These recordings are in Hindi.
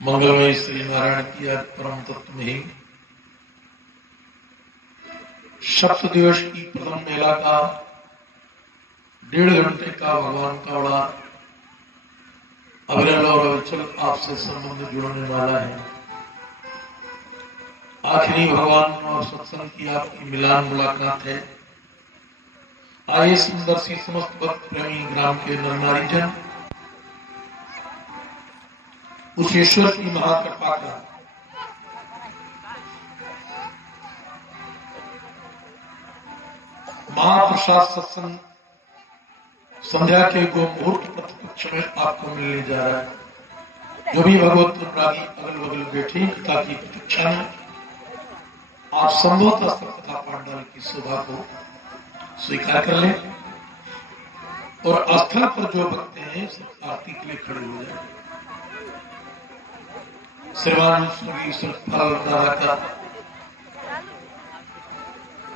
मंगलमय श्री नारायण की आज परम तत्व में ही सप्त दिवस की प्रथम मेला का 1.5 घंटे का भगवान का बड़ा अविरल और अविचल आपसे संबंध जुड़ने वाला है। आखिरी भगवान और सत्संग की आपकी मिलान मुलाकात है। आइए सुंदर सी समस्त भक्त प्रेमी ग्राम के नर नारी जन उस ईश्वर की महाकृपा का महाप्रसाद सत्संग संध्या के गो मुहूर्त प्रतिपक्ष में आपको मिलने जा रहा है। जो भी भगवत अनुरागी अगल बगल बैठे पिता की प्रतीक्षा में आप संभवतः तथा पांडाल की शोभा को स्वीकार कर लें और स्थल पर जो भक्त हैं सब आरती के लिए खड़े हो जाए। श्रीमान दादा का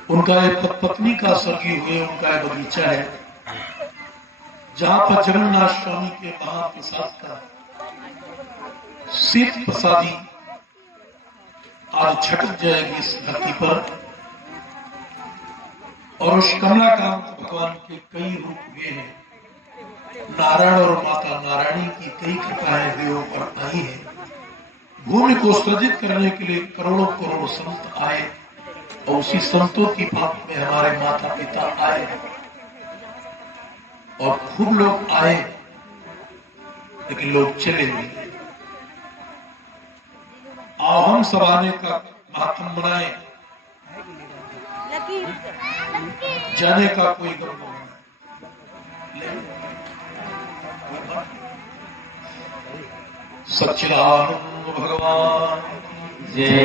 उनका एक पत्नी का स्वर्गीय हुए उनका एक बगीचा है जहां पर जगन्नाथ स्वामी के महाप्रसाद का शीत प्रसादी आज छटक जाएगी इस धरती पर। और उस कमलाकांत भगवान के कई रूप हुए हैं। नारायण और माता नारायणी की कई कृपाएं देवों पर आई है। भूमि को सृजित करने के लिए करोड़ों करोड़ संत आए और उसी संतों की भात में हमारे माता पिता आए और खूब लोग आए लेकिन लोग चले नहीं। आओ हम सब आने का महात्म बनाए, जाने का कोई गम नहीं। सच्चिदानंद भगवान जय।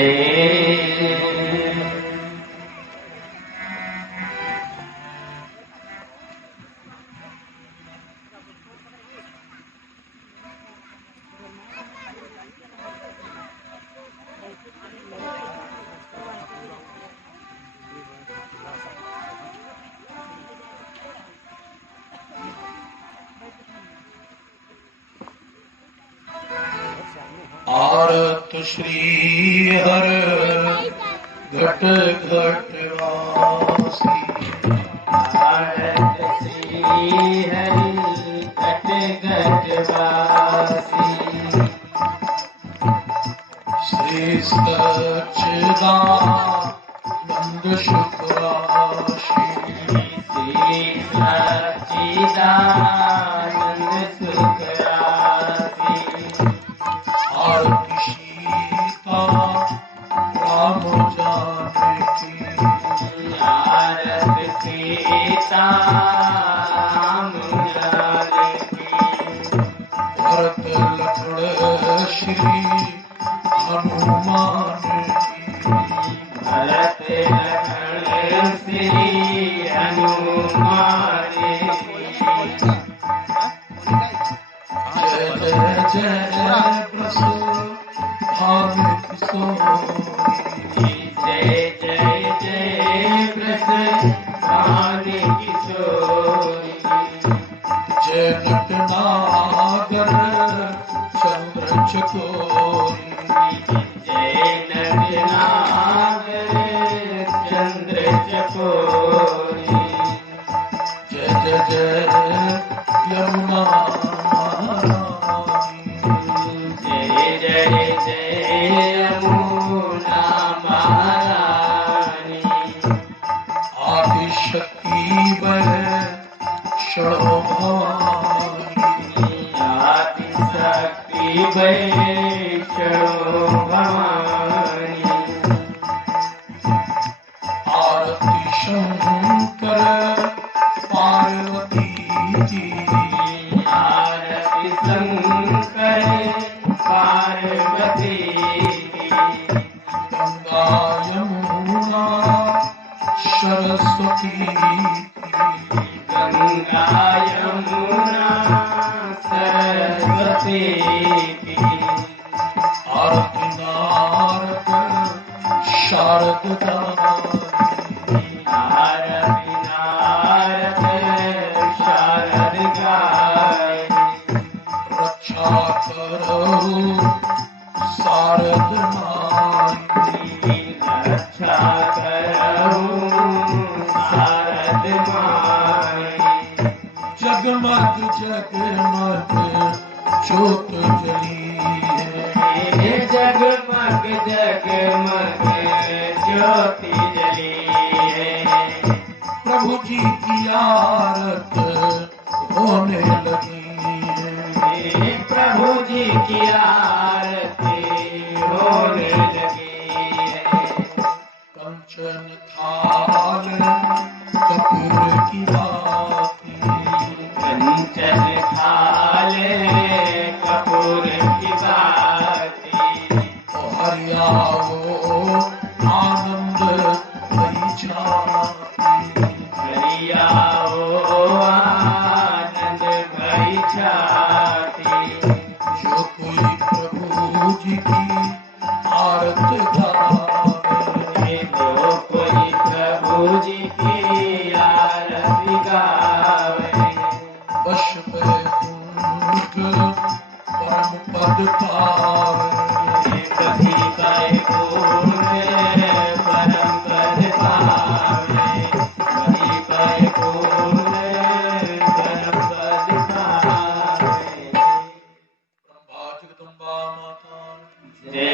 आरत श्री हर घट घट वासी, आरत श्री हरि घट घट वासी, श्री सच्चिदानंद सुख राशि, श्री सच्चिदानंद सुख राशि, आरती सीता राम जानकी, आरत सीता राम जानकी, भरत लक्ष्मण श्री हनुमान की, भरत लक्ष्मण श्री हनुमान की, जय जय जय भानु किशोरी, जय जय जय कृष्ण भानु किशोरी, जय नटनागर चंद्र चकोरी, जय नटनागर चंद्र चकोरी, जय जय जय यमुना जय जय जय यमुना महारानी, आदिशक्ति वैष्णो भवानी, आदिशक्ति वैष्णो भवानी, आरती शंकर पार्वती जी, आरती शंकर पार्वती की, गंगा यमुना सरस्वती की, गंगा यमुना सरस्वती की, आरती नारद शारदा आरती नारद करहु शारद माई। रक्षा करहु शारद माई। जगमग जगमग ज्योत जली है, जगमग जगमग ज्योति जली है। प्रभु जी की आरत होने लगी है, प्रभु जी की आरती होने लगी है। कंचन थाल कपूर की बाती, कंचन थाले कपूर की बाती। हरियाओ आनंद भरी छाती, हरियाओ आनंद भरी छाती। जो कोई प्रभु जी की आरत गावे, जो कोई प्रभु जी की आरती गावे। बश बैकुंठ परम पद पावे, कभी बैकुंठ परम पद पावे। कभी बैकुंठ परम पद पावे। ब्रह्मा जगदम्बा माता जय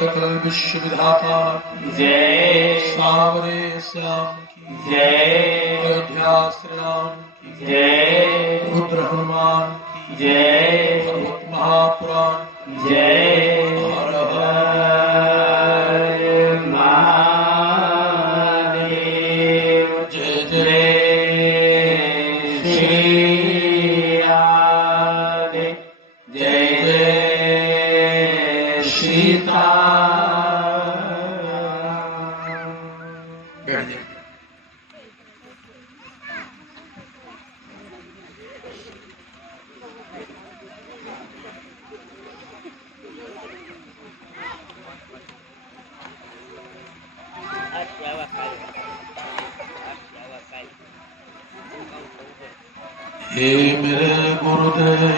सकल विश्व विधाता जय सावरे श्याम की जय अयोध्या श्री राम की जय रुद्र हनुमान की जय भगवत महापुराण जय हर हर महादेव। जय जय जय श्री राधे जय जय सीता। बैठ जाइए। हे मेरे गुरुदेव,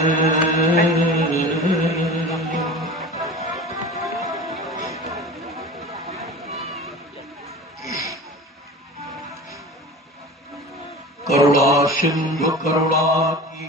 करुणा सिंधु करुणा की